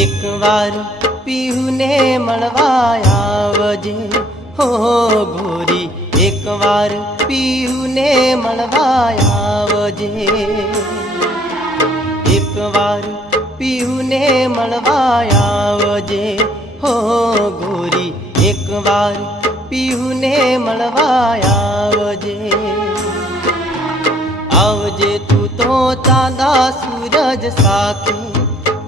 एक वार पीहू ने मळवा आवजे हो गोरी, एक वार पीहू ने मळवा आवजे, एक वार पीहू ने मळवा आवजे हो गोरी, एक वार पीहू ने मळवा आवजे। आवजे तू तो चांदा सूरज साखे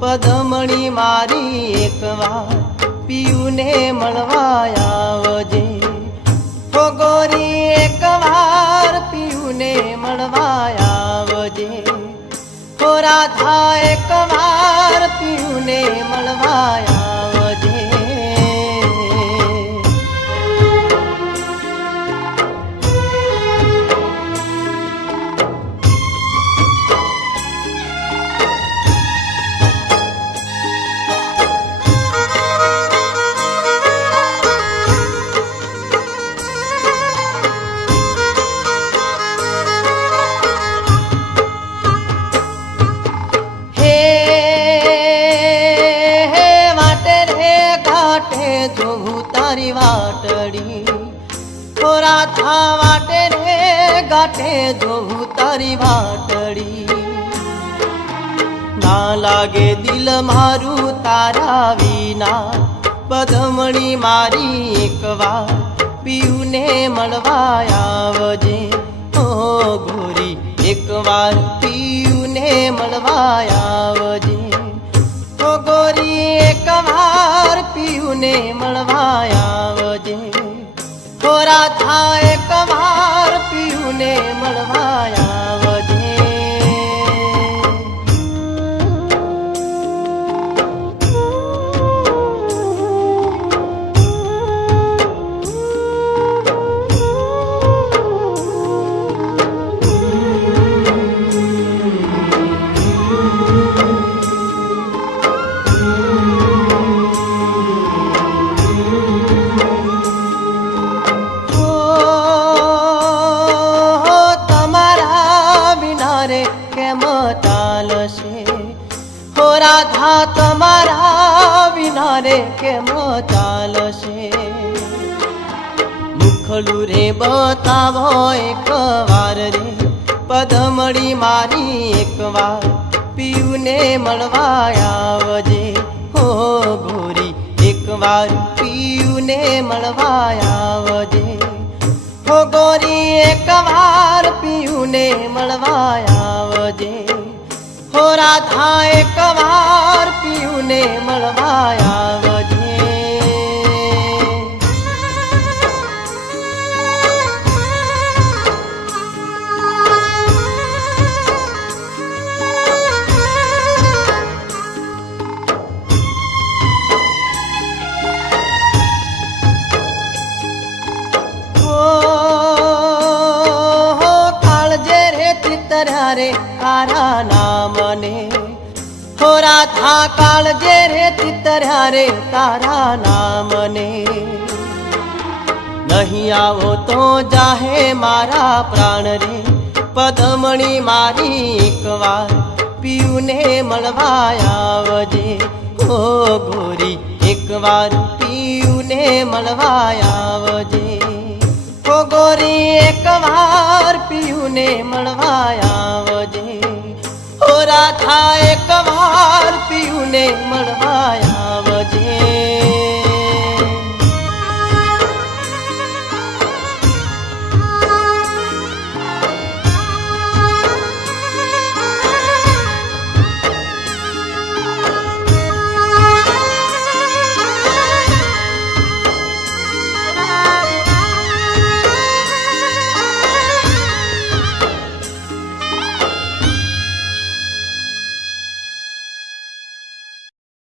पदमणी मारी, एक वार पीहू ने मळवा आवजे हो गोरी, एक वार पीहू ने मळवा आवजे हो राधा, एक वार पीहू ने मळवा आवजे। तारी वाटड़ी हो राधा, वाटे रे गाठे जोहू तारी वाटड़ी, ना लागे दिल मारू तारा विना पदमणी मारी, एक वार पीहू ने मळवा आवजे हो गोरी, एक वार पीहू ने मळवा आवजे हो गोरी, एक वार पीहू ने मळवा आवजे हो राधा, एक वार पीहू ने मळवा आवजे। हो राधा तमारा विना रे केम चालशे, मुखलू रे बतावो एक वार रे पदमणी मारी, एक वार पीहू ने मळवा आवजे हो गोरी, एक वार पीहू ने मळवा आवजे हो गोरी, एक वार पीहू ने मळवा आवजे हो राधा, एक वार पीहू ने मळवा आवजे। काळजे रे चितऱ्या रे तारा नामने हो राधा, काळजे रे चितऱ्या रे तारा नामने, नहीं आवो तो जाहे मारा प्राण रे पदमणी मारी, एक वार पीहू ने मळवा आवजे हो गोरी, एक वार पीहू ने मळवा आवजे हो गोरी, एक वार पीहू ने मळवा आवजे हो राधा, एक वार पीहू ने मळवा